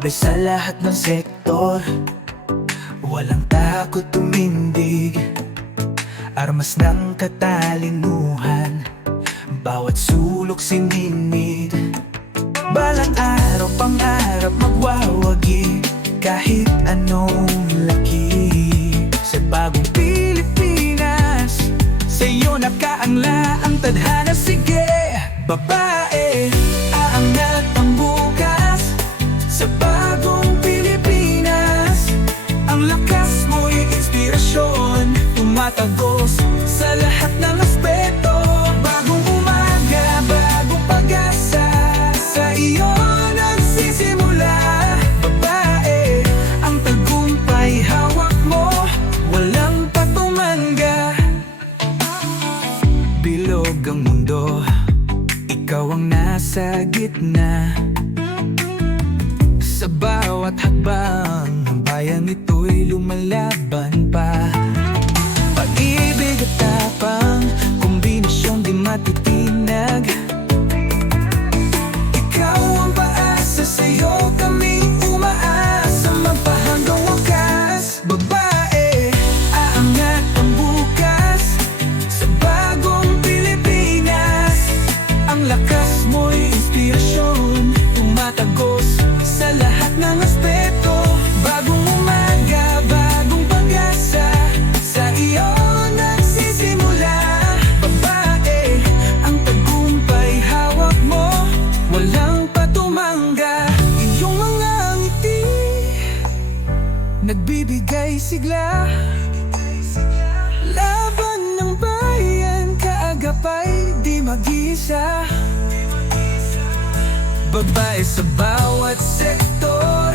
Grabe sa lahat ng sektor, walang takot tumindig. Armas ng katalinuhan, bawat sulok sininid. Balang araw pangarap magwawagi, kahit anong laki. Sa bagong Pilipinas, sa'yo nakaangla ang tadhana. Sige, babae, aangat ang bukas. Sa bagong Pilipinas, ang lakas mo'y inspirasyon, tumatagos sa lahat ng aspeto. Bagong umaga, bagong pag-asa, sa iyo nagsisimula. Babae, ang tagumpay hawak mo, walang patumangga. Bilog ang mundo, ikaw ang nasa gitna. Sa bawat hakbang, ang bayan ito'y lumalaban pa. Pag-ibig at tapang, kombinasyong di matitinag. Ikaw ang paasa, sa'yo kami umaasa, magpahanggang wakas. Babae, aangat ang bukas. Sa bagong Pilipinas, ang lakas mo'y inspirasyon, tumatagos sa lahat ng aspeto. Bagong umaga, bagong pag-asa, sa iyo nagsisimula. Babae, ang tagumpay hawak mo, walang patumangga. Iyong mga ngiti, nagbibigay sigla. Laban ng bayan, kaagapay di mag-isa. Babae sa bawat sektor,